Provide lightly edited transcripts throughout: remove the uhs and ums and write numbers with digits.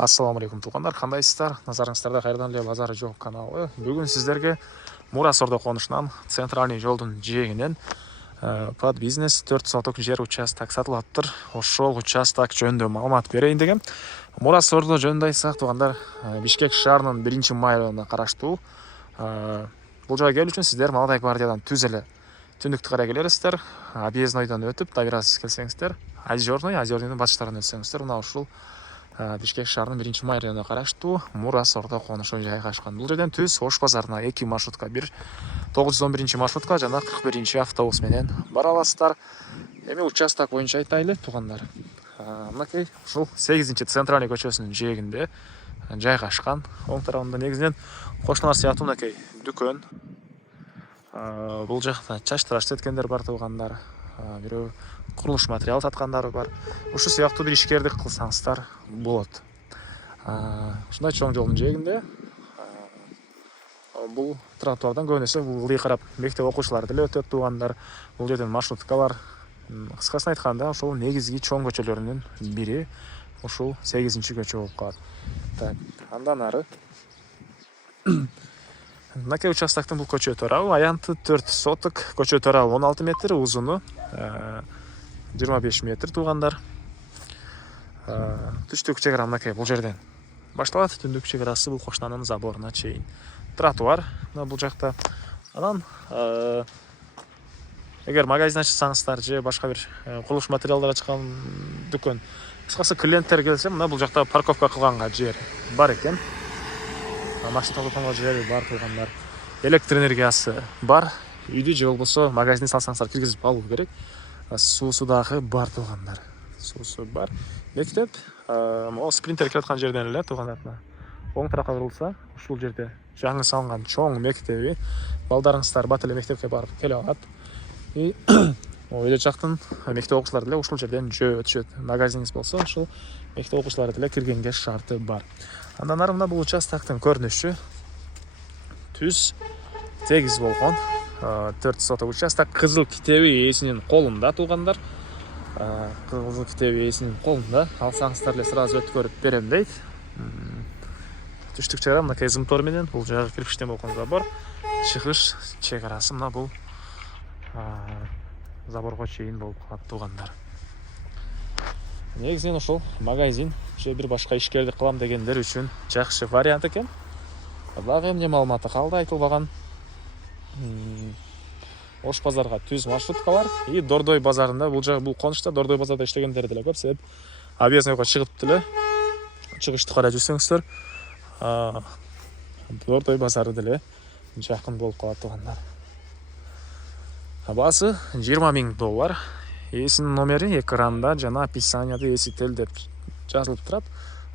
Ассаламу алейкум туугандар, кандайсыздар? Назарыңыздарда кайрадан эле базары жок каналы. Бүгүн сиздерге Мура Сордо конушунан центральный жолдун жээгинен под бизнес 4 соток жер участок сатылаптыр. Ошол участок жөнүндө маалымат берейин дегем. Мура Сордо жөнүндө айтсак туугандар, Бишкек шаарынын 1-май районуна караштуу. Бул жайга келүү үчүн сиздер Молодая гвардиядан түз эле түндүктү карай келерсиздер. Объезднойдон өтүп, табирасыз келсеңиздер, Озерныйдын батыш тарабынан өтсөңүздөр, мына ушул Бишкек шаарынын 1-май районуна караштуу Мура Сордо конушу жайгашкан. Бул жерден түз Ош базарына 2 маршрутка, 911 маршрутка жана 41 автобус менен бара аласыздар. Эми участок боюнча айтайлы туугандар. Мынакей ушул 8 центральный көчөсүнүн жээгинде жайгашкан. Оң тарабында негизинен кошуналар сыяктуу мынакей дүкөн. Бул жакта чачтыраш сеткендер бар туугандар. Бирөө курулуш материал саткандар бар. Ушу сыяктуу бир ишкердик кылсаңыздар болот. Ушундай чоң жолдун жээгинде бул тротуардан көбүнесе ылдый карап мектеп окуучулары деле өтөт туугандар. Бул жерден маршруткалар, кыскасын айтканда, ошол негизги чоң көчөлөрүнүн бири ушул 8-көчө болуп калат. Так, андан ары мынакей участоктун бул көчө тарабы аянты 4 соток, көчө тарабы 16 метр, узуну 25 метр туугандар. Түштүк чегара мынакей бул жерден башталат. Түндүк чегарасы бул кошунанын заборуна чейин. Тротуар мына бул жакта. Анан эгер магазин ачсаңыздар же башка бир курулуш материалдар ачкан дүкөн, кыскасы клиенттер келсе, мына бул жакта парковка кылганга жер бар экен. Машина токтогонго жери бар туугандар. Электр энергиясы бар. Үйдү же болбосо магазин салсаңыздар киргизип алуу керек. Суусу дагы бар туугандар. Суусу бар. Мектеп могу спринтер келаткан жерден эле туугандар. Оң тарапка бурулса, ушул жерде жаңы салынган чоң мектеби. Балдарыңыздар бат эле мектепке барып келе алат. И эле жактын мектеп окуучулары деле ушул жерден өтүшөт. Магазиниңиз болсо, ушул мектеп окуучулары деле киргенге шарты бар. Андан ары мына бул участоктун көрүнүшү түз 8 болгон 4 соток участок. Кызыл китеби ээсинин колунда туугандар. Кызыл китеби ээсинин колунда. Алсаңыздар эле сразу өткөрүп берем дейт. Түштүк чегара мынакей зымтор менен, бул жагы кирпичтен болгон забор. Чыгыш чегарасы мына бул заборго чейин болуп калат туугандар. Негизинен ошол магазин же бир башка ишкерлик кылам дегендер үчүн жакшы вариант экен. Дагы эмне маалыматы калды айтылбаган. Ош базарга түз маршруткалар и Дордой базарында бул конушта Дордой базарда иштегендер деле көп, себеп объезднойго чыгып деле чыгышты карай жүрсөңүздөр Дордой базары деле жакын болуп калат туугандар. Баасы $20,000. Ээсинин номери экранда жана описанияда эсител деп жазылып турат.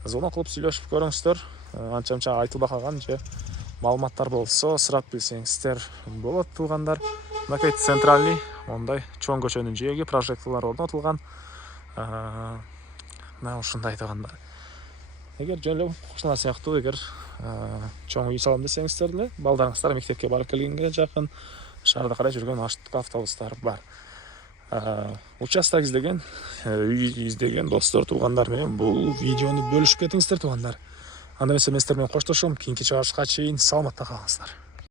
Звонок кылып сүйлөшүп көрүңүздөр. Анча айтылбай калган же маалыматтар болсо сурап билсеңиздер болот туугандар. Мынакей центральный мондай чоң көчөнүн жээги, прожекторлор орнотулган. Мына ушундай туугандар. Эгер жөн эле кошуналар сыяктуу чоң үй салам десеңиздер деле, балдарыңыздар мектепке барып келгенге жакын шаарда карай жүргөн автобустар бар. Участок издеген, үй издеген достор туугандар менен бул видеону бөлүшүп кетиңиздер туугандар. Анда эмесе мен сиздер менен коштошом. Кийинки чыгарышка чейин саламатта калыңыздар.